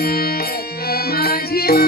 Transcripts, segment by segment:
Yeah.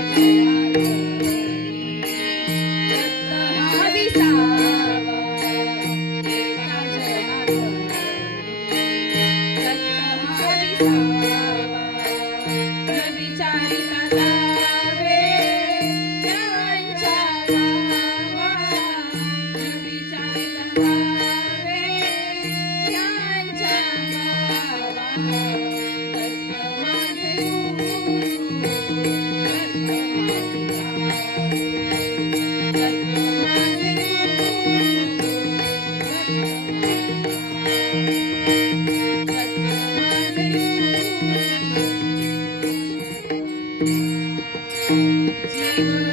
fire. Thank you.